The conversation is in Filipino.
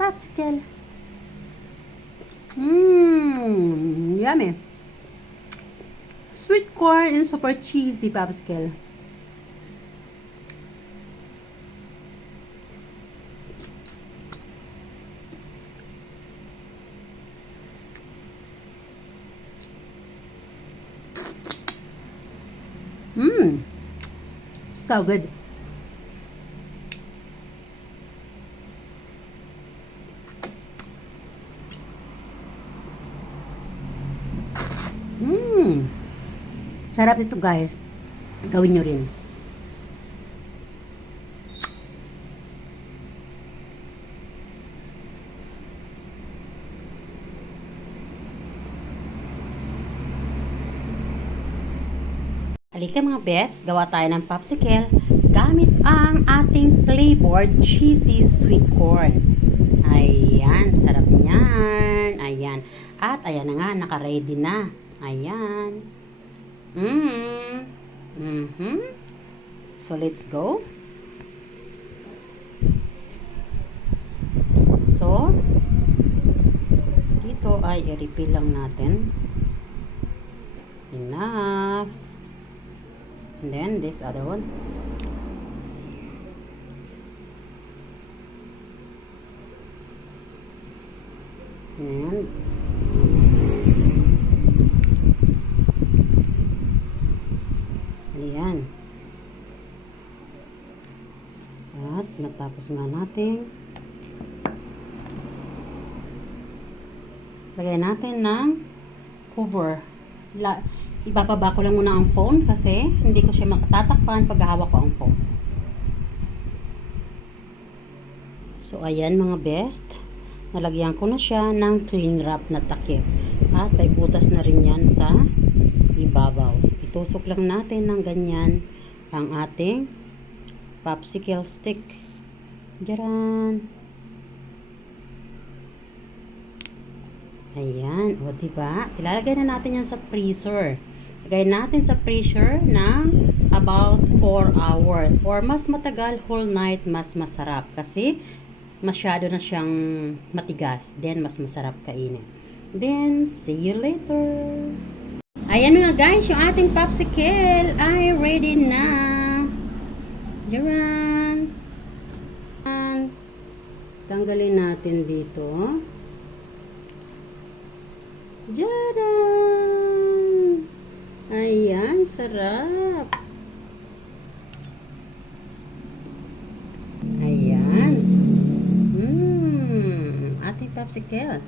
popsicle. Yummy. Sweet corn and super cheesy popsicle. So good. Sarap nito, guys. Gawin nyo rin. Halika mga best, gawa tayo ng popsicle gamit ang ating flavored cheesy sweet corn. Ayan, sarap niyan. Ayan. At ayan na nga, naka-ready na. Ayan. So, let's go. So, dito ay i-refill lang natin. Enough. And then, this other one. And ayan. At natapos nga natin. Lagay natin ng cover. Ibababa ko lang muna ang phone kasi hindi ko siya makatatakpan pag hawak ko ang phone. So, ayan mga best. Nalagyan ko na siya ng cling wrap na takip. At may butas na rin yan sa ibabaw. Itusok lang natin ng ganyan ang ating popsicle stick. Diyan. Ayan. O, diba? Ilalagay na natin yan sa freezer. Lagay natin sa freezer ng about 4 hours. Or mas matagal, whole night, mas masarap. Kasi masyado na siyang matigas. Then, mas masarap kainin. Then, see you later. Ayan nga guys, yung ating popsicle ay ready na. Diyan. Tanggalin natin dito. Diyan. Ayan, sarap. Ayan. Ating popsicle.